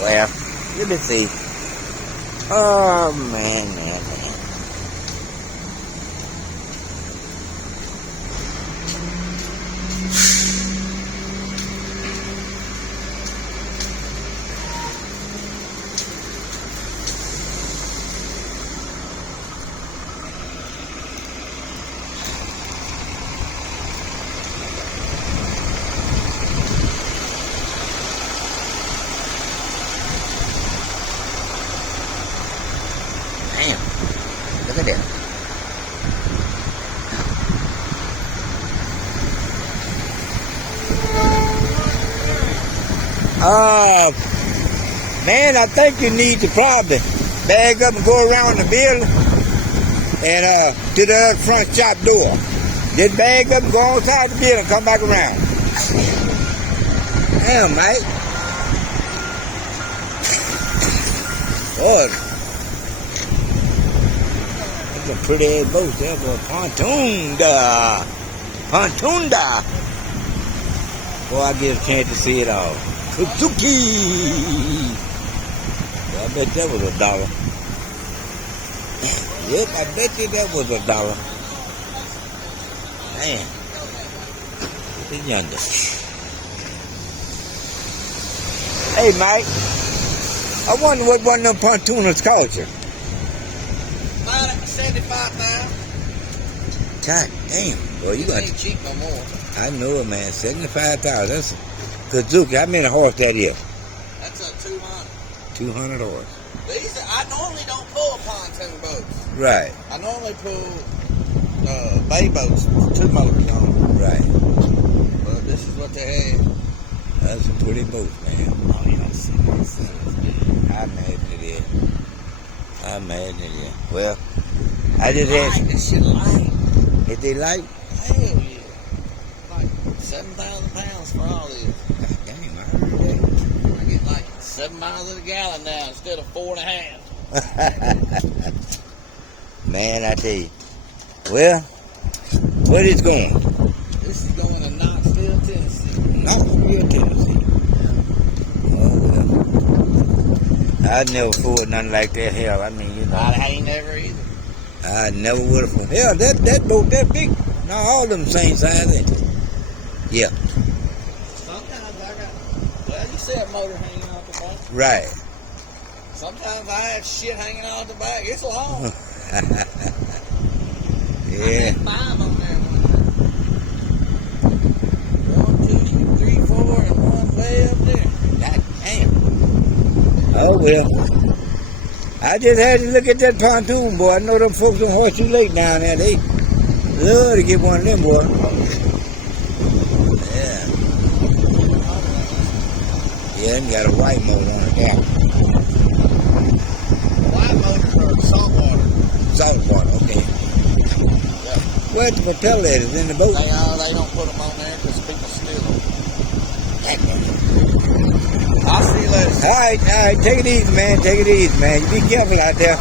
Well, let me see. Oh, man. Damn. Look at that. Man, I think you need to probably bag up and go around the building and to the front shop door. Just bag up and go outside the building and come back around. Damn, mate. Boy, that's a pretty ass boat there, boy. Pontunda. Boy, I get a chance to see it all. Suzuki. Well, I bet that was $1. Yep, I bet you that was $1. Man. Look at yonder. Hey, Mike. I wonder what one of them pontoons cost you. $75,000. God damn. Boy, you got ain't cheap no more. I know it, man. $75,000. That's Suzuki. How many horse that is? That's a 200. 200 horse. These I normally don't pull pontoon boats. Right. I normally pull bay boats with 2 motors on them. Right. But this is what they had. That's a pretty boat, man. Oh, yeah, I see this. I imagine it is. Well, I just asked. This shit light. If they like, Hell yeah. Like 7,000 pounds for all this. God damn, I heard that. I get like 7 miles to the gallon now instead of 4.5. Man, I tell you. Well, where is going? This is going to Knoxville, Tennessee. Knoxville, Tennessee. Oh, well. I'd never afford nothing like that. Hell, I mean, you know. I ain't never either. I never would have. Hell, that boat that big. No, all them same size, ain't they? Yeah. Sometimes I got, well, you see a motor hanging off the back. Right. Sometimes I have shit hanging off the back. It's long. Yeah. I had 5 on there one time. 1, 2, 3, 4, and one way up there. God damn. Oh, well. I just had to look at that pontoon, boy. I know them folks on Horseshoe Lake down there. They love to get one of them, boy. Yeah. Yeah, and got a white motor on it now. White motors are salt water. Salt water, okay. Yep. Where's the propeller at? Is it in the boat? They don't put them on there because people steal them. I'll see you later. All right. Take it easy, man. You be careful out there.